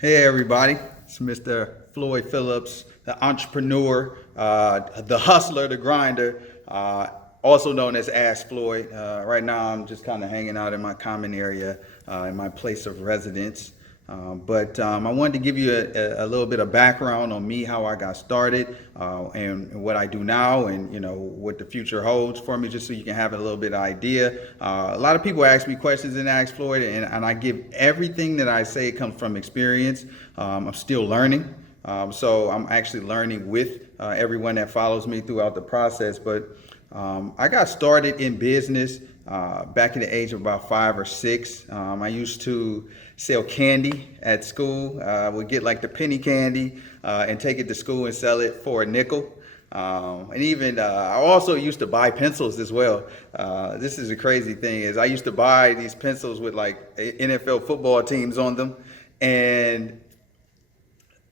Hey everybody, it's Mr. Floyd Phillips, the entrepreneur, the hustler, the grinder, also known as AskFloyd. Right now I'm just kind of hanging out in my common area, in my place of residence. But I wanted to give you a little bit of background on me, how I got started, and what I do now, and what the future holds for me, just so you can have a little bit of idea. A lot of people ask me questions in Ask Floyd, and I give everything that I say comes from experience. I'm still learning. So I'm actually learning with everyone that follows me throughout the process. But I got started in business back in the age of about 5 or 6. I used to sell candy at school. Would get like the penny candy and take it to school and sell it for a nickel. And even I also used to buy pencils as well. This is a crazy thing is I used to buy these pencils with like NFL football teams on them, and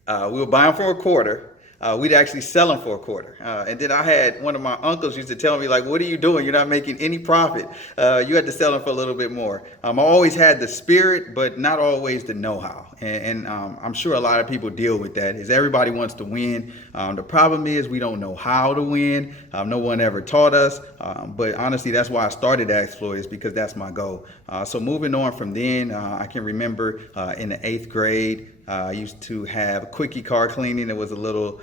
we would buy them for a quarter. We'd actually sell them for a quarter. And then I had one of my uncles used to tell me, like, what are you doing? You're not making any profit. You had to sell them for a little bit more. I always had the spirit, but not always the know-how. And I'm sure a lot of people deal with that, is everybody wants to win. The problem is we don't know how to win. No one ever taught us. But honestly, that's why I started AskFloyd, is because that's my goal. So moving on from then, I can remember in the 8th grade, I used to have quickie car cleaning. It was a little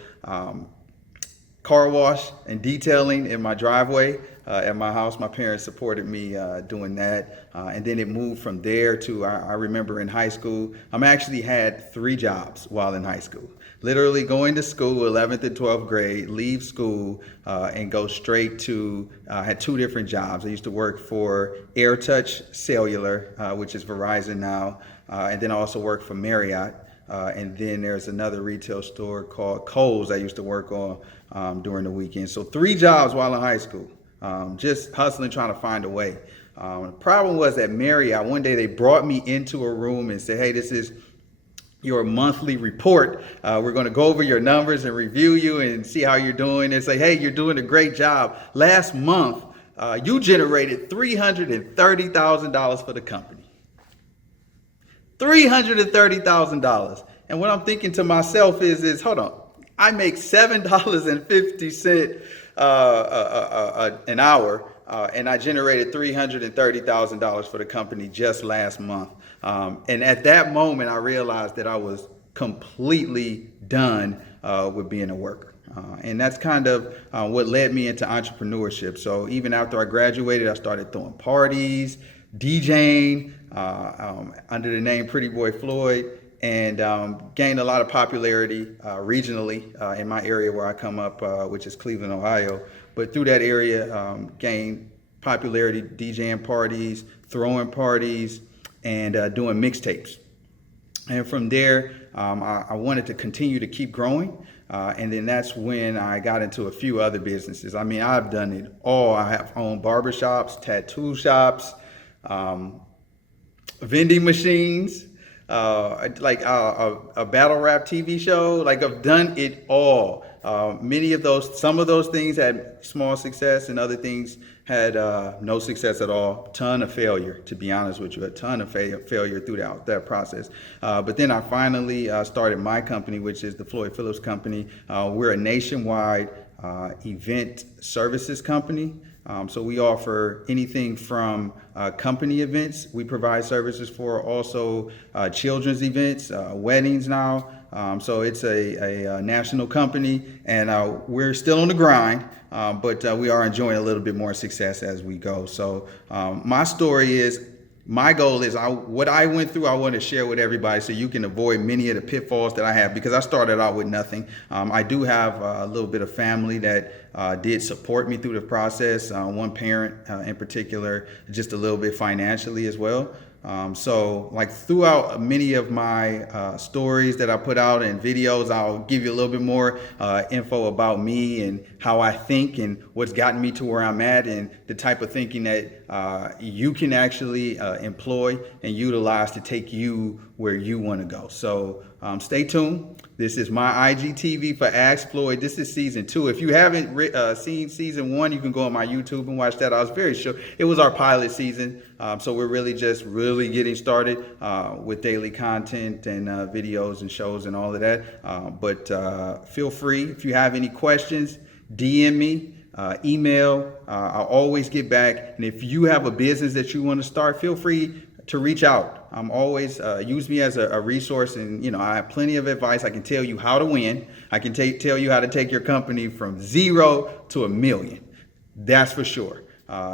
car wash and detailing in my driveway at my house. My parents supported me doing that. And then it moved from there to, I remember in high school, I actually had 3 jobs while in high school. Literally going to school, 11th and 12th grade, leave school and go straight to, I had 2 different jobs. I used to work for AirTouch Cellular, which is Verizon now. And then I also worked for Marriott. And then there's another retail store called Kohl's I used to work on during the weekend. So 3 jobs while in high school, just hustling, trying to find a way. The problem was at Marriott, one day they brought me into a room and said, hey, this is your monthly report. We're going to go over your numbers and review you and see how you're doing and say, hey, you're doing a great job. Last month, you generated $330,000 for the company. $330,000. And what I'm thinking to myself is hold on, I make $7.50 an hour, and I generated $330,000 for the company just last month. And at that moment, I realized that I was completely done with being a worker. And that's kind of what led me into entrepreneurship. So even after I graduated, I started throwing parties, DJing under the name Pretty Boy Floyd, and gained a lot of popularity regionally in my area where I come up, which is Cleveland, Ohio. But through that area, gained popularity DJing parties, throwing parties, and doing mixtapes. And from there, I wanted to continue to keep growing. And then that's when I got into a few other businesses. I mean, I've done it all. I have owned barbershops, tattoo shops, vending machines, like a battle rap TV show. Like I've done it all. Some of those things had small success, and other things had no success at all. Ton of failure, to be honest with you, a ton of failure throughout that process. But then I finally started my company, which is the Floyd Phillips Company. We're a nationwide event services company. So we offer anything from company events. We provide services for also children's events, weddings now. So it's a national company, and we're still on the grind, but we are enjoying a little bit more success as we go. So my story is, my goal is what I went through, I want to share with everybody so you can avoid many of the pitfalls that I have, because I started out with nothing. I do have a little bit of family that did support me through the process. One parent in particular, just a little bit financially as well. So like throughout many of my stories that I put out and videos, I'll give you a little bit more info about me and how I think and what's gotten me to where I'm at, and the type of thinking that you can actually employ and utilize to take you where you want to go. So stay tuned. This is my IGTV for AskFloyd. This is season 2. If you haven't seen season 1, you can go on my YouTube and watch that. I was very sure it was our pilot season. So we're really just getting started with daily content and videos and shows and all of that. But feel free, if you have any questions, DM me, email. I'll always get back. And if you have a business that you want to start, feel free to reach out. I'm always use me as a resource, and I have plenty of advice. I can tell you how to win. I can tell you how to take your company from 0 to 1 million. That's for sure.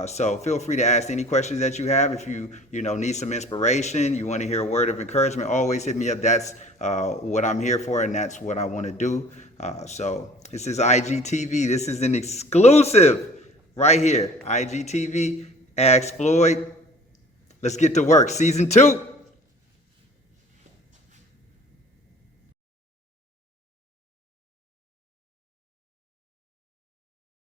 So feel free to ask any questions that you have. If you need some inspiration, you want to hear a word of encouragement, always hit me up. That's what I'm here for, and that's what I want to do. So this is IGTV. This is an exclusive right here. IGTV, AskFloyd. Let's get to work. Season 2.